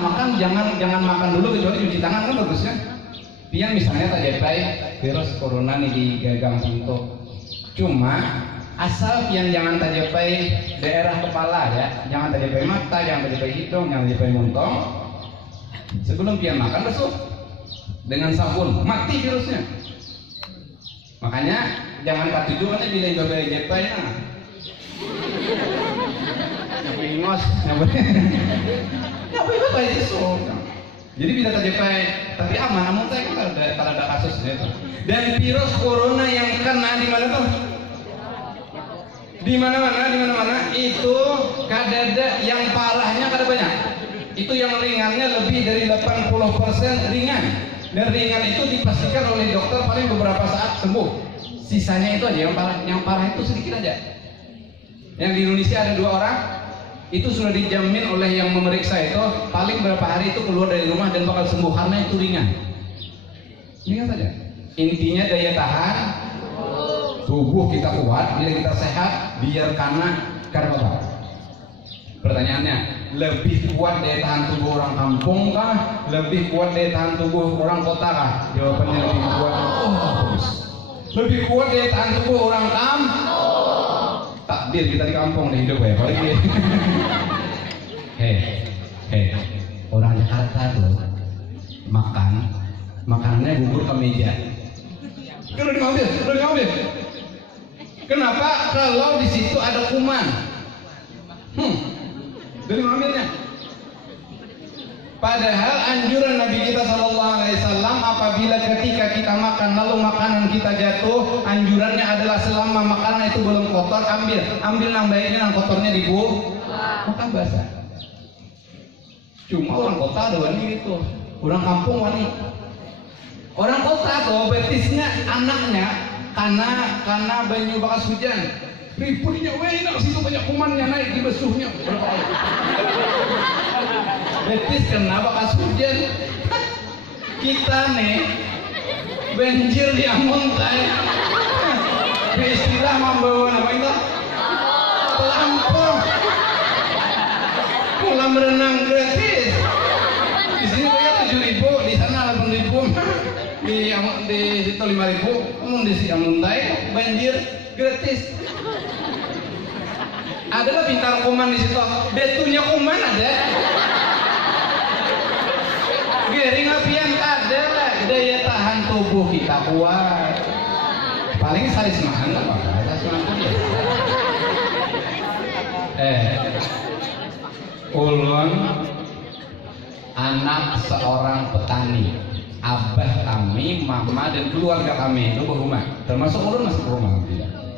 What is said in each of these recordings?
makan jangan makan dulu kecuali cuci tangan kan bagusnya. Pian misalnya tak japai virus corona nih di gagang pintu. Cuma asal pian jangan tak japai daerah kepala ya, jangan tak japai mata, jangan tak japai hidung, jangan tak japai muntong. Sebelum pian makan basuh dengan sabun, mati virusnya. Makanya jangan tak tujuannya bila itu beli japai nah. Nyapu ingos, nyapu itu baik itu. Jadi bisa terjadi, tapi aman. Namun saya kan ada kasusnya itu. Dan virus corona yang kena di mana tuh? Di mana-mana itu kadada yang parahnya kada banyak. Itu yang ringannya lebih dari 80% ringan. Dan ringan itu dipastikan oleh dokter paling beberapa saat sembuh. Sisanya itu aja yang parah itu sedikit aja. Yang di Indonesia ada 2 orang. Itu sudah dijamin oleh yang memeriksa itu paling berapa hari itu keluar dari rumah dan bakal sembuh karena itu ringan saja. Intinya daya tahan tubuh kita kuat, bila kita sehat biar karena apa? Pertanyaannya, lebih kuat daya tahan tubuh orang kampung kah? Lebih kuat daya tahan tubuh orang kota kah? Jawabannya lebih kuat. Lebih kuat daya tahan tubuh orang kampung. Takdir kita di kampung nih hidup ya, paling dia. Orang Jakarta tuh makanannya bubur kemeja. Udah diambil. Kenapa? Kalau di situ ada kuman. Dari mengambilnya. Padahal anjuran Nabi kita SAW apabila ketika kita makan lalu makanan kita jatuh, anjurannya adalah selama makanan itu belum kotor, ambil yang baiknya, yang kotornya dibuang, makan basah. Cuma orang kota ada wani itu, orang kampung wani. Orang kota tuh betisnya anaknya karena banyu bakas hujan. Ributnya, enak situ banyak kumannya naik di besuhnya. Betis kena bakas hujan. Kita nih banjir di Amuntai. Istilah membawa apa itu? Pelampung. Kolam renang gratis. Di sini bayar 7.000, di sana 8.000. Di situ 5.000. Namun di Amuntai banjir gratis. Adalah bintang kuman di situ. Betunya kuman ada. Gering apian ada. Daya tahan tubuh kita kuat. Paling salis makan apa? Ulun anak seorang petani. Abah kami, mama dan keluarga kami itu berumah. Termasuk ulun masuk rumah.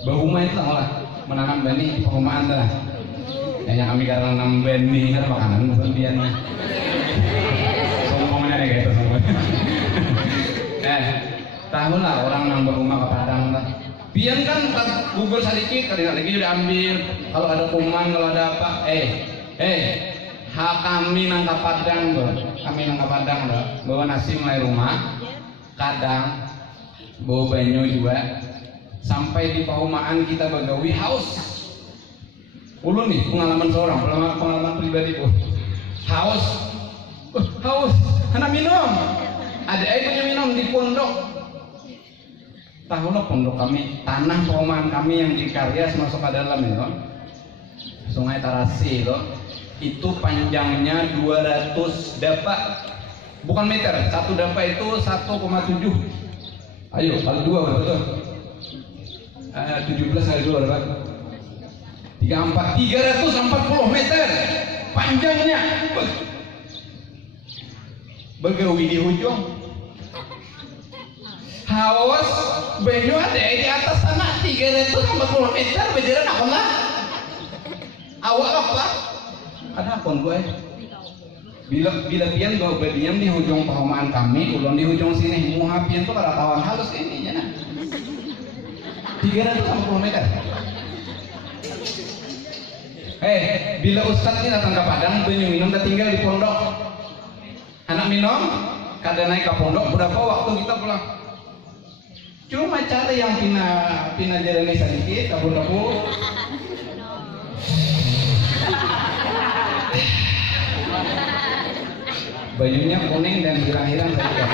Berumah itu lah menanam benih di perumahan lah. Yang kami karena nanam benih kan makanan bukan biarnya. Sombongnya kayak gitu semua. Tahu lah orang nang berumah ke Padang lah. Biar kan gugur sedikit, kadang lagi udah ambil. Kalau ada kuman, kalau ada apa, kami nang ke Padang tuh, bawa nasi mulai rumah, kadang bawa banyu juga. Sampai di perumahan kita bagawi haus. Ulun nih pengalaman seorang, pengalaman pribadi pun. Haus, anak minum. Ada air punya minum di pondok. Tahulah pondok kami, tanah perumahan kami yang di Karyas masuk ke dalam itu, Sungai Tarasi itu panjangnya 200 dapa, bukan meter. Satu dapa itu 1,7. Ayo, kali 2 berapa tuh? 17 kali 2 berapa? 340 meter panjangnya. Begawi di ujung. Haus, banyu ada di atas sana 340 meter. Berjalan apa lah? Awak apa lah? Ada apa gue? Bila pian gue berdiam di ujung perumahan kami, ulun di ujung sini. Muha pian tuh kada tawan halus ini ya nah. 340 meter. Bila ustadz ini datang ke Padang, banyu minum dan tinggal di pondok. Anak minum, kada naik ke pondok, berapa waktu kita pulang? Cuma cara yang pina jernih sedikit, kabur-kabur. bajunya kuning dan hirang-hirang saja.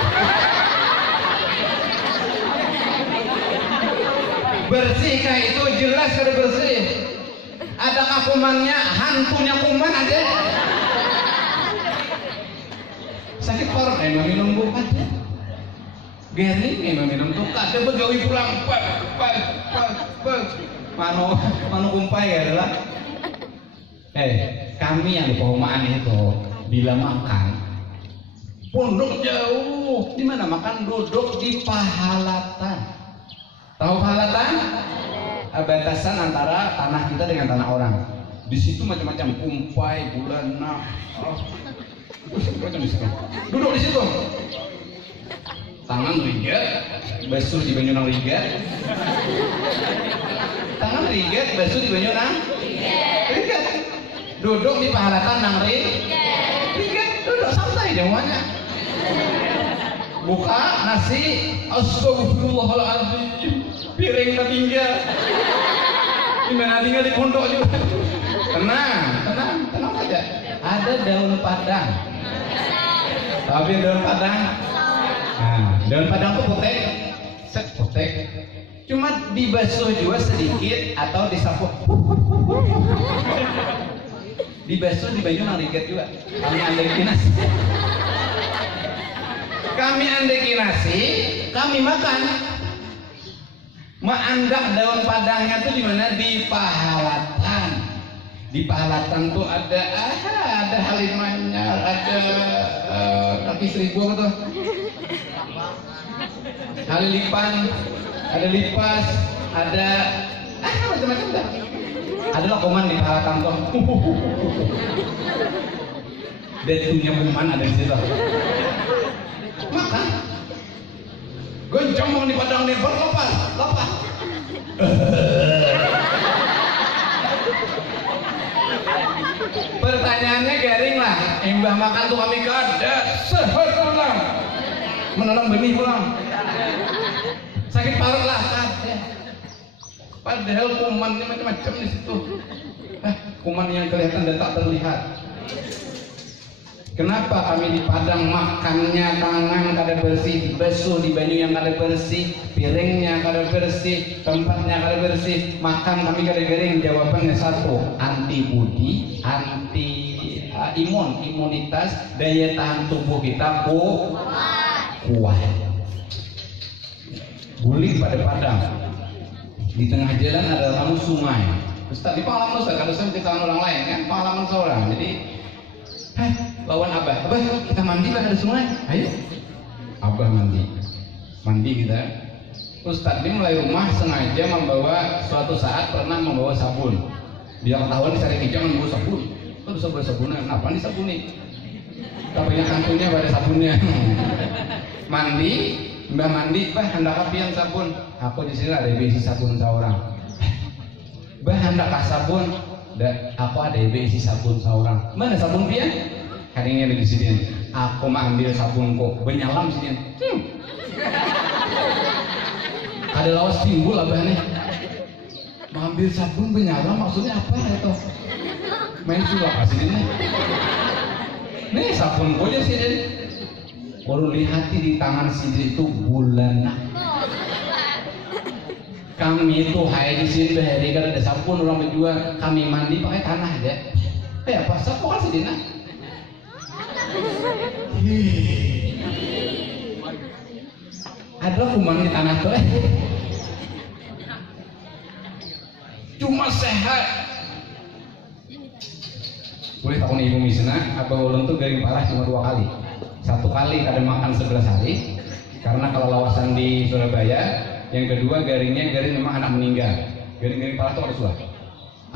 Bersihkah itu? Jelas kada bersih. Adakah kumannya? Hantunya kuman ada. Sakit parah, minum bukan. Gering minum tuh ada begawi pulang. Manu kumpai ya adalah. Kami yang di Paumaan itu bila makan pondok jauh. Di mana makan? Duduk di Pahalatan. Tahu Pahalatan? Batasan antara tanah kita dengan tanah orang. Di situ macam-macam kumpai, gulana, macam di situ. Duduk di situ. Tangan riget, basuh di banyu nang riget. Tangan riget, basuh di banyu nang riget. Duduk di Pahalatan nang riget. Duduk santai jamuannya. Buka nasi, astagfirullahaladzim, piringnya tinggal. Gimana tinggal di pondok juga. Tenang saja. Ada daun padang. Tapi daun padang. Nah, daun padang itu potek. Cuma dibasuh juga sedikit atau disapu. Dibasuh di banyu nang riget juga. Kami andeki nasi, kami makan. Meanggap daun padangnya tuh di mana? Di Pahalatan. Di Pahalatan tuh ada halimanya, ada kaki seribu tuh. Halilipan, ada lipas, ada macam-macam dah. Ada kuman di Pahalatan tuh. Detunya kuman ada di situ. Makan goncang di padang nih, berlopat. Pertanyaannya garing lah, imbah makan tuh kami kada sehat pulang, menanam benih pulang, sakit parut lah kada. Padahal kumannya macam-macam di situ. Kuman yang kelihatan dan tak terlihat. Kenapa kami di Padang makannya tangan kada bersih, basuh di banyu yang kada bersih, piringnya kada bersih, tempatnya kada bersih, makan kami kada garing? Jawabannya satu, antibodi, imunitas, daya tahan tubuh kita kuat. Guling pada Padang, di tengah jalan ada ramu sungai. Ustaz, di pengalaman Ustaz, kalau saya ceritakan orang lain kan, pengalaman seorang. Jadi lawan abah kita mandi kan ada sungai, ayo abah mandi kita. Ustaz ini mulai rumah sengaja membawa, suatu saat pernah membawa sabun. Dia ketahuan di Sari Kijang membawa sabun. Kok bisa bawa sabunnya? Kenapa nih sabun nih? Tak banyak hantunya pada sabunnya. Mandi, mbah mandi, bah hendak apian sabun. Aku di sini ada isi sabun seorang. Bah hendak sabun. Aku ada isi sabun seorang. Mana sabun pian? Kadangnya di sini. Aku mau ambil sabunku, benyalam sini. Ada lawas timbul abah nih. Mau ambil sabun benyalam maksudnya apa itu? Main sudah kasih ini. Nih sabunku aja sini. Baru lihat di tangan sini itu bulan. Kami itu hai di sini bahari kalau ada sabun orang berjual, kami mandi pakai tanah aja. Apa sabun kasih dina? Ada kuman di tanah tuh. Cuma sehat. Boleh takun ibu misna, abah ulun tuh garing parah cuma 2 kali. 1 kali kada makan 11 hari, karena kalau lawasan di Surabaya. Yang kedua garing memang anak meninggal. Garing parah tuh harus suah.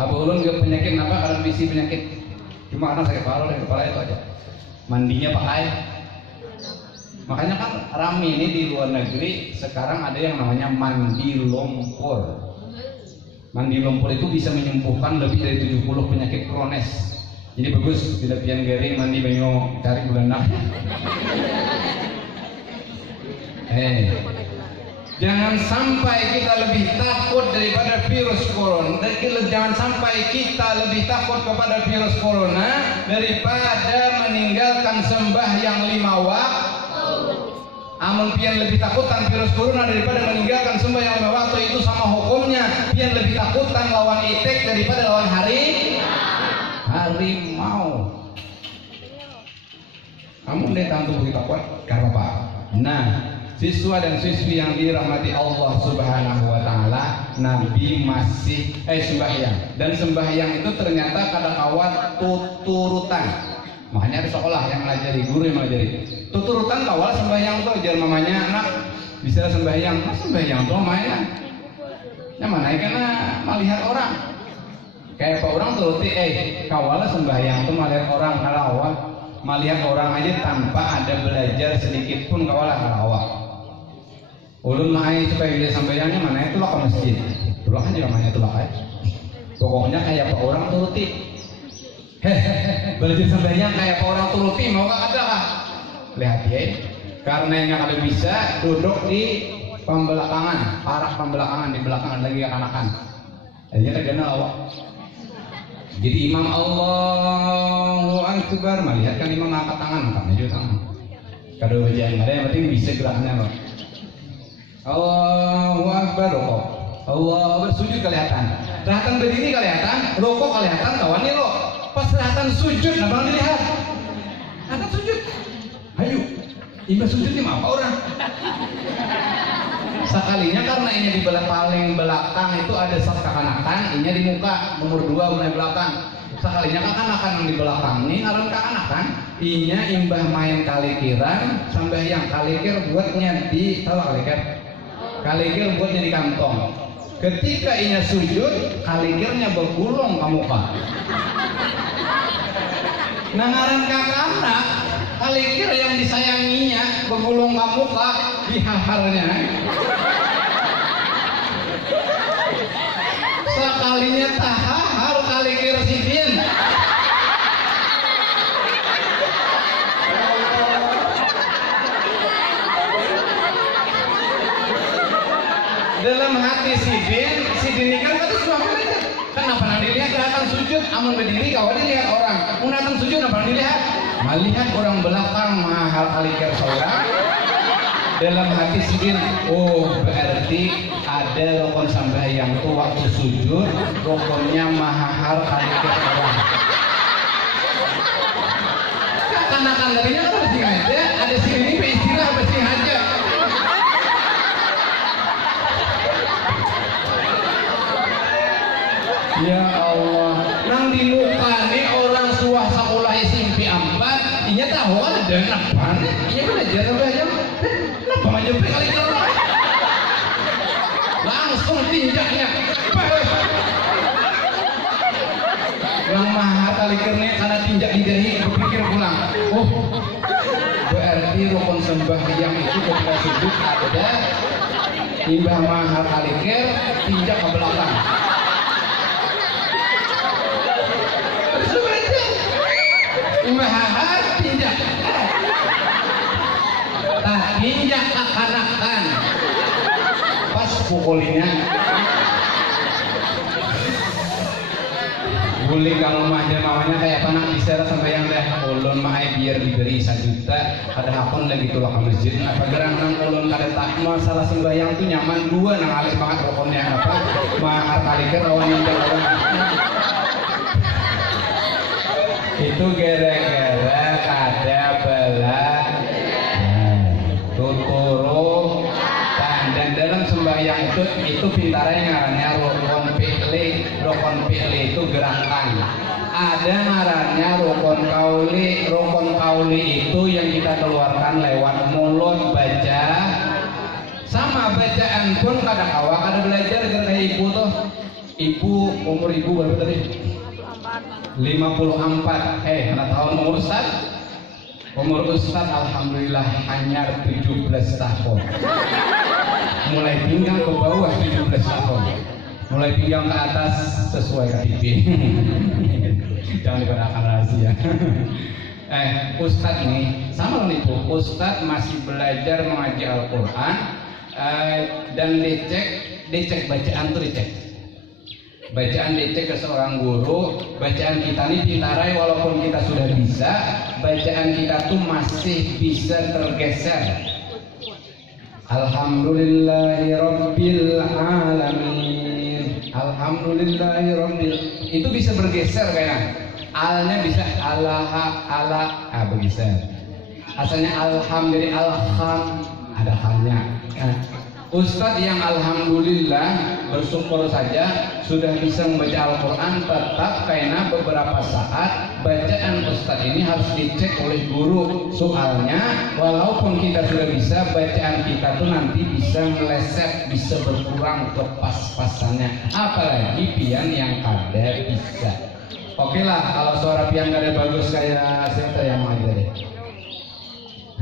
Abah ulun gak penyakit apa? Karena misi penyakit. Cuma anak sakit paru dan kepala itu aja. Mandinya pakai. Makanya kan rame ini di luar negeri sekarang ada yang namanya mandi lumpur. Mandi lumpur itu bisa menyembuhkan lebih dari 70 penyakit kronis. Jadi bagus bila pian garing mandi banyu cari bulanak. Jangan sampai kita lebih takut daripada virus corona. Jangan sampai kita lebih takut kepada virus corona daripada meninggalkan sembahyang 5 waktu. Amun pian lebih takutan virus corona daripada meninggalkan sembahyang 5 waktu, itu sama hukumnya pian lebih takutan lawan itek daripada lawan harimau. Kamu udah tentu begitu kuat karena apa? Nah, siswa dan siswi yang dirahmati Allah Subhanahu wa taala, Nabi masih sembahyang. Dan sembahyang itu ternyata kadang kawat tuturutan. Makanya ada sekolah yang ngajari, guru yang ngajari. Tuturutan kawal sembahyang tuh, ajar mamanya anak bisa sembahyang. Sembahyang tuh mainan. Yang mana karena melihat orang. Kayak apa orang turuti kawal sembahyang tuh melihat orang halawat. Melihat orang aja tanpa ada belajar sedikit pun kawal halawat. Ulun naik supaya bisa sambayangnya mana itu lah ke masjid. Tulak aja namanya tulak aja. Pokoknya kayak apa orang turuti. Belajar sambayang kayak apa orang turuti mau gak ada lah. Lihat ya. Karena yang ada bisa duduk di pembelakangan, parah pembelakangan di belakangan lagi kanakan. Jadi ada awak. Jadi imam Allahu Akbar, melihat kan imam angkat tangan, angkat maju tangan. Kada wajah yang ada yang penting bisa geraknya loh. Allahu Akbar, rokok. Allahu Akbar, sujud kelihatan. Rahatan berdiri kelihatan, rokok kelihatan, kawan nih lo. Pas rahatan sujud, nabang dilihat. Rahatan sujud. Ayo, imam sujud ini apa orang? Sekalinya karena ini di paling belakang itu ada saf kekanakan, ini di muka nomor 2 mulai belakang. Sekalinya kekanakan yang di belakang ini ngaran kekanakan, inya imbah main kalikiran sampai yang kalikir buatnya di kalikir buatnya di kantong. Ketika inya sujud, kalikirnya bergulung ke muka. Nah ngaran kakanak, kalikir yang disayanginya bergulung ke muka dihaharnya. Sekalinya tahahar kalikir sidin. Dalam hati sidin ini kan kata suami aja. Kenapa nanti dilihat datang sujud, amun berdiri kau dilihat orang. Mau datang sujud apa dilihat? Melihat orang belakang mahal kalikir seorang. Dalam hati sidin, oh berarti ada rokon sambayang tuh waktu sujud, rokonnya mahal kalikir orang. Kanakan darinya kan pasti aja, ada sini istilah pasti aja. Ya Allah, nang di muka nih orang suah sekolah SMP 4, inya tahu ada napan, inya belajar sambayang. Kenapa majempe kali itu? Langsung tinjaknya. Yang maha kali kernet karena tinjak di dahi berpikir pulang. Oh, berarti rukun sembahyang itu ketika sujud ada imbah maha kali ker tinjak ke belakang. Imbah maha tinjak. Tinjak kekanakan pas pukulinya boleh kalau mamanya kayak apa nak bisa sampai yang dah ulun maai biar diberi 1 juta ada hakun lagi tulah ke masjid apa gerang nang ulun kada tak masalah sembahyang tuh nyaman 2 nang alis banget rokonnya apa mahar kalikir rawan yang jalan itu gara-gara kada bela tuturu dan dalam sembahyang itu pintaranya ngarannya rokon pilih itu gerakan. Ada ngarannya rokon kauli itu yang kita keluarkan lewat mulut baca. Sama bacaan pun kadang awak ada belajar dari ibu tuh. Ibu umur ibu berapa tadi? 54. Mana tahun umur Ustaz? Umur Ustaz alhamdulillah hanya 17 tahun. Mulai pinggang ke bawah 17 tahun. Mulai pinggang ke atas sesuai KTP. Jangan digunakan rahasia. Ustaz nih sama nih Bu. Ustaz masih belajar mengaji Al-Quran. dan dicek bacaan tuh dicek. Bacaan dicek ke seorang guru, bacaan kita ini ditarai walaupun kita sudah bisa, bacaan kita tuh masih bisa tergeser. Alhamdulillahirabbil alamin. Alhamdulillahirabbil. Itu bisa bergeser kayaknya. Alnya bisa bergeser. Asalnya alhamdulillah ada halnya. Ustadz yang alhamdulillah bersyukur saja sudah bisa membaca Al-Quran, tetap karena beberapa saat bacaan Ustadz ini harus dicek oleh guru. Soalnya walaupun kita sudah bisa, bacaan kita tuh nanti bisa meleset, bisa berkurang ke pas-pasannya. Apalagi pian yang kada bisa. Oke lah, kalau suara pian kada bagus kayak siapa yang mau aja deh.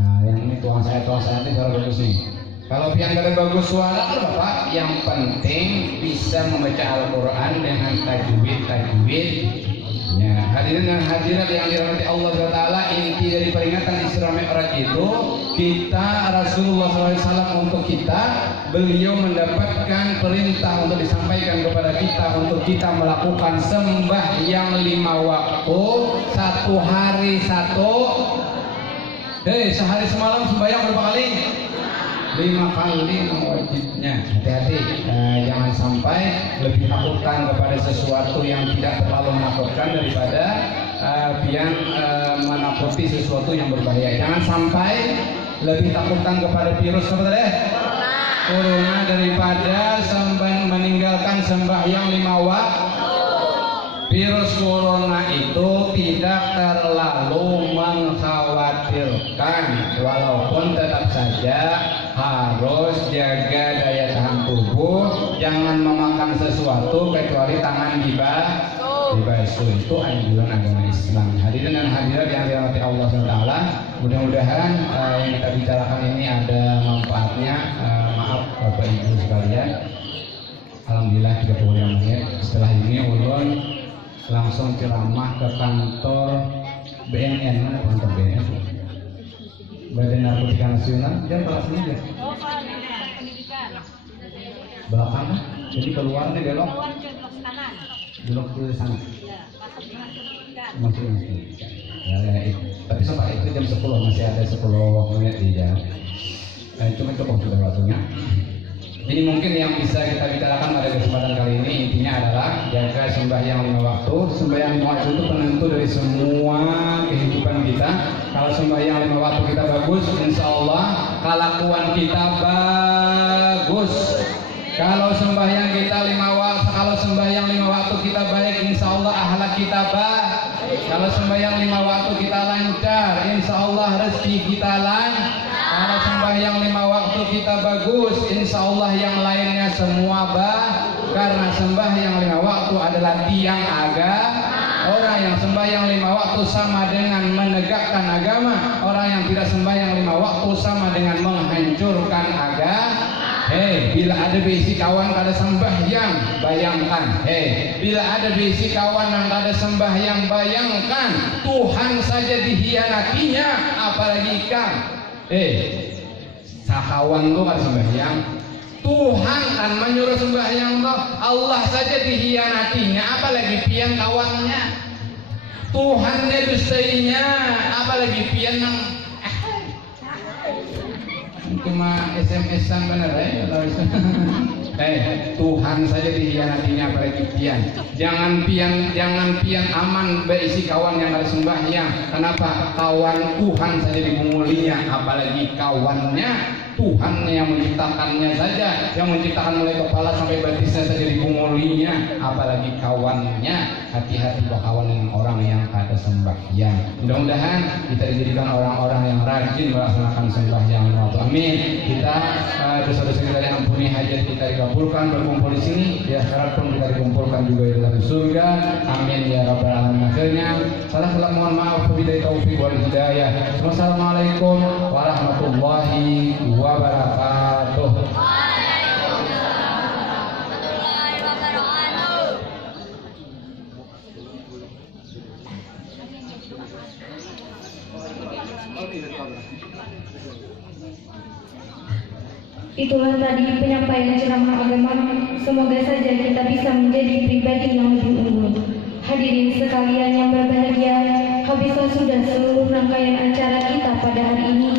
Nah, yang ini tuang saya ini suara bagus nih. Kalau pian kada bagus suara kan Bapak, yang penting bisa membaca Al-Quran dengan tajwid. Ya, hadirin dan hadirat yang dirahmati Allah SWT, inti dari peringatan Isra Mi'raj itu kita Rasulullah SAW untuk kita, beliau mendapatkan perintah untuk disampaikan kepada kita untuk kita melakukan sembahyang 5 waktu, 1 hari 1. Sehari semalam sembahyang berapa kali? 5 kali wajibnya. Hati-hati, jangan sampai lebih takutkan kepada sesuatu yang tidak terlalu menakutkan daripada pian menakuti sesuatu yang berbahaya. Jangan sampai lebih takutkan kepada virus apa tadi? Corona daripada meninggalkan sembahyang 5 waktu. Virus corona itu tidak terlalu mengkhawatirkan, walaupun tetap saja harus jaga daya tahan tubuh, jangan memakan sesuatu kecuali tangan dibasuh. Itu anjuran agama Islam. Hadirin dan hadirat yang dirahmati Allah SWT, mudah-mudahan yang kita bicarakan ini ada manfaatnya. Maaf Bapak Ibu sekalian, alhamdulillah 35 menit. Setelah ini ulun langsung ceramah ke kantor BNN. Mana kantor BNN? Badan Narkotika Nasional. Jangan kelas ini deh. Belakang. Jadi keluarnya belok. Belok ke sana. Masuk. Ya, tapi sampai itu jam 10 masih ada 10 menit di jalan. Cuma cukup sudah waktunya. Ini mungkin yang bisa kita bicarakan pada kesempatan kali ini, intinya adalah jaga sembahyang 5 waktu. Sembahyang 5 waktu itu penentu dari semua kehidupan kita. Kalau sembahyang 5 waktu kita bagus, insya Allah kelakuan kita bagus. Kalau sembahyang kita 5 waktu, kalau sembahyang 5 waktu kita baik, insya Allah akhlak kita baik. Kalau sembahyang 5 waktu kita lancar, insya Allah rezeki kita lancar. Kalau sembahyang 5 waktu kita bagus, insya Allah yang lainnya semua karena sembahyang 5 waktu adalah tiang agama. Orang yang sembahyang 5 waktu sama dengan menegakkan agama. Orang yang tidak sembahyang 5 waktu sama dengan menghancurkan agama. Bila ada bisi kawan kada sembahyang, bayangkan. Bila ada bisi kawan yang kada sembahyang, bayangkan Tuhan saja dihianatinya, apalagi ikan. Sakawan tuh kada sembahyang, Tuhan kan menyuruh sembahyang tuh, Allah saja dihianatinya, apalagi pian kawannya. Tuhannya dustainya, apalagi pian yang cuma SMS-an bener Tuhan saja dihianatinya, apalagi pian. Jangan pian aman berisi kawan yang harus sembahyang. Kenapa? Kawan Tuhan saja dipungulinya, apalagi kawannya. Tuhan yang menciptakannya saja, yang menciptakan mulai kepala sampai batisnya saja dipungulinya, apalagi kawannya. Hati-hati berkawan dengan orang yang kada sembahyang. Mudah-mudahan kita dijadikan orang-orang yang rajin melaksanakan sembahyang waktu. Amin. Kita dosa-dosa kita diampuni, hajat kita dikabulkan, berkumpul di sini. Ya sekarang pun kita dikumpulkan juga di dalam surga. Amin ya rabbal alamin. Akhirnya salah mohon maaf, wabillahi taufiq wal hidayah. Wassalamualaikum warahmatullahi wabarakatuh. Itulah tadi penyampaian ceramah agama. Semoga saja kita bisa menjadi pribadi yang lebih unggul. Hadirin sekalian yang berbahagia, habislah sudah seluruh rangkaian acara kita pada hari ini.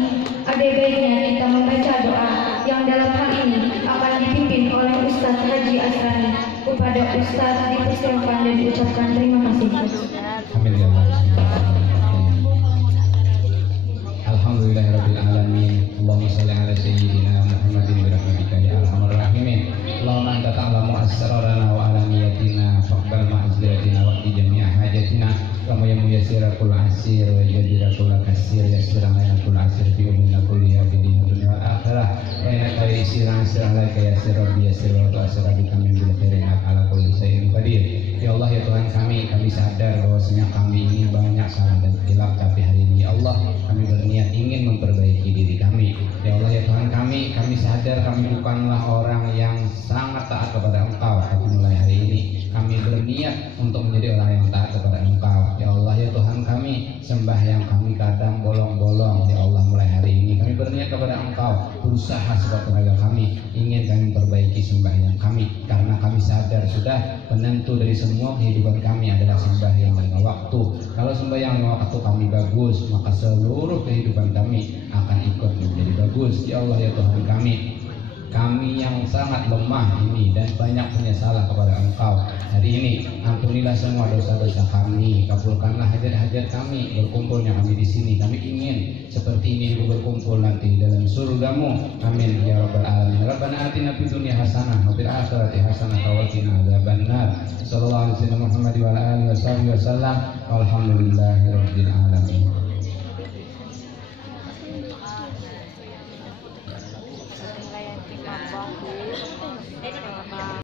Ada baiknya kita membaca doa yang dalam hal ini akan dipimpin oleh Ustadz Haji Asrani. Kepada Ustadz dipersilakan dan diucapkan terima kasih. Alhamdulillahirrabbilalamin. Allahumma salli ala sayyidina Muhammadin birahmatika ya arhamar rahimin. Allahumma anta ta'lamu asrarana wa alaniyatina faqbal ma'azliyatina waqti jami'a hajatina kama ya muyassira kul asir wa jadira kul kasir yassir lana kul asir fi umrina kulliha fi dunya wal akhirah wa inna khairi sirran laka ya sir rabbi yassir wa ta'sir bika min bil khairin ala kulli shay'in qadir. Ya Allah ya Tuhan kami sadar bahwasanya kami ini banyak salah dan hilaf, tapi hari ini ya Allah kami berniat ingin memperbaiki diri kami. Ya Allah ya Tuhan kami sadar kami bukanlah orang yang sangat taat kepada Engkau, tapi mulai hari ini kami berniat untuk menjadi orang yang taat kepada Engkau. Ya Allah ya Tuhan kami, sembahyang kami kadang bolong-bolong. Ya Allah mulai hari ini kami berniat kepada Engkau, berusaha sekuat tenaga kami ingin kami memperbaiki sembahyang kami, karena kami sadar sudah penentu dari semua kehidupan kami adalah sembahyang lima waktu. Kalau sembahyang lima waktu kami bagus, maka seluruh kehidupan kami akan ikut menjadi bagus. Ya Allah ya Tuhan kami yang sangat lemah ini dan banyak punya salah kepada Engkau. Hari ini ampunilah semua dosa-dosa kami, kabulkanlah hajat-hajat kami, berkumpulnya kami di sini. Kami ingin seperti ini berkumpul nanti dalam surgamu. Amin ya rabbal alamin. Rabbana atina fid dunya hasanah wa fil akhirati hasanah wa qina adzabannar. Sallallahu alaihi wasallam Muhammad wa ala alihi wasallam. Walhamdulillahirabbil alamin.